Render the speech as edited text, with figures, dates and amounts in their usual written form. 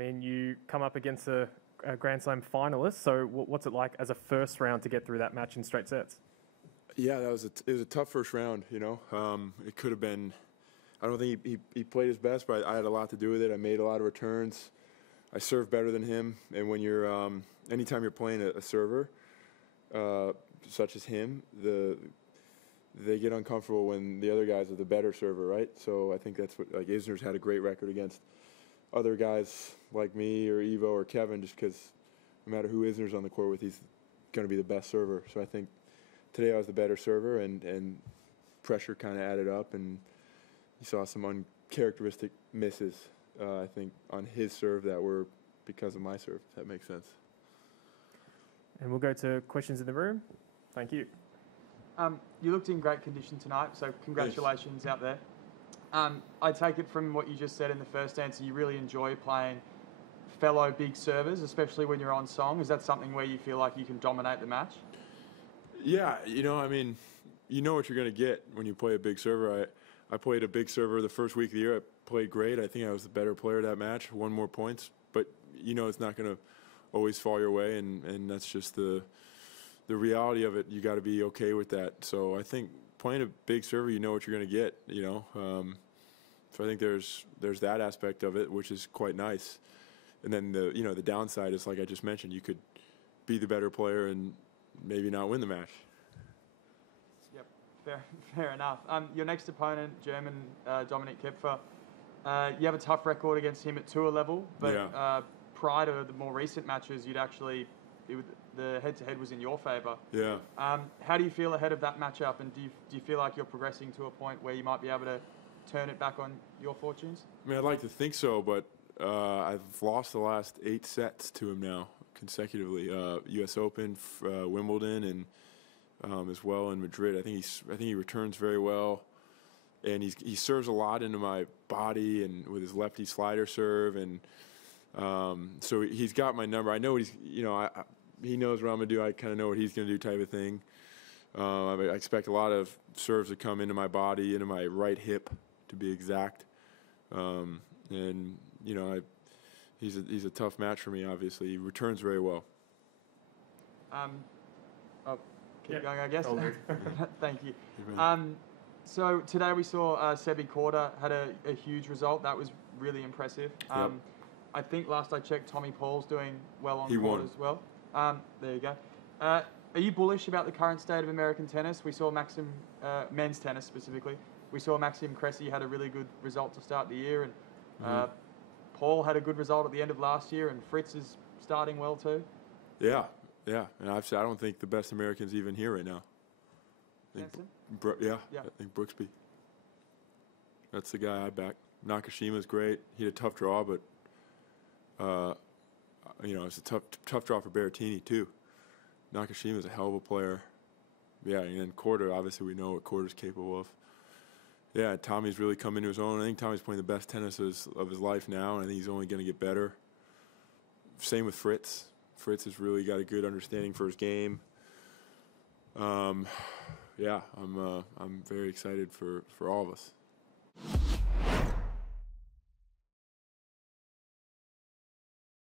mean, you come up against a Grand Slam finalist, so what's it like as a first round to get through that match in straight sets? Yeah, it was a tough first round, you know. It could have been, I don't think he played his best, but I had a lot to do with it. I made a lot of returns. I served better than him, and when you're, anytime you're playing a server, such as him, they get uncomfortable when the other guys are the better server, right? So I think that's what, like, Isner's had a great record against other guys like me or Evo or Kevin, just because no matter who Isner's on the court with, he's going to be the best server. So I think today I was the better server, and pressure kind of added up, and you saw some uncharacteristic misses, I think, on his serve that were because of my serve, if that makes sense. And we'll go to questions in the room. Thank you. You looked in great condition tonight, so congratulations out there. I take it from what you just said in the first answer, you really enjoy playing fellow big servers, especially when you're on song. Is that something where you feel like you can dominate the match? Yeah, you know, I mean, you know what you're going to get when you play a big server. I played a big server the first week of the year. I played great. I think I was the better player that match, won more points. But you know it's not going to always fall your way, and that's just the reality of it. You got to be okay with that. So I think playing a big server, you know what you're going to get, you know. So I think there's that aspect of it, which is quite nice. And then the downside is, like I just mentioned, you could be the better player and maybe not win the match. Yep, fair enough. Your next opponent, German Dominik Koepfer, you have a tough record against him at tour level, but yeah. Prior to the more recent matches, the head-to-head was in your favour. Yeah. How do you feel ahead of that matchup, and do you feel like you're progressing to a point where you might be able to turn it back on your fortunes? I mean, I'd like to think so, but I've lost the last 8 sets to him now consecutively. U.S. Open, Wimbledon, and as well in Madrid. I think he returns very well, and he serves a lot into my body and with his lefty slider serve, and so he's got my number. I know what he knows what I'm gonna do. I kind of know what he's gonna do, type of thing. I expect a lot of serves to come into my body, into my right hip, to be exact. And you know, he's a tough match for me. Obviously, he returns very well. Keep going, I guess. Thank you. So today we saw Sebi Korda had a huge result. That was really impressive. Yep. I think last I checked, Tommy Paul's doing well on court as well. There you go. Are you bullish about the current state of American tennis? We saw men's tennis specifically. We saw Maxime Cressy had a really good result to start the year, and Paul had a good result at the end of last year, and Fritz is starting well too. Yeah, and I've said I don't think the best American's even here right now. I think I think Brooksby. That's the guy I back. Nakashima's great. He had a tough draw, but you know, it's a tough draw for Berrettini too. Nakashima's a hell of a player. Yeah, and then Korda, obviously we know what Korda's capable of. Yeah, Tommy's really come into his own. I think Tommy's playing the best tennis of his life now, and I think he's only going to get better. Same with Fritz. Fritz has really got a good understanding for his game. Yeah, I'm very excited for all of us.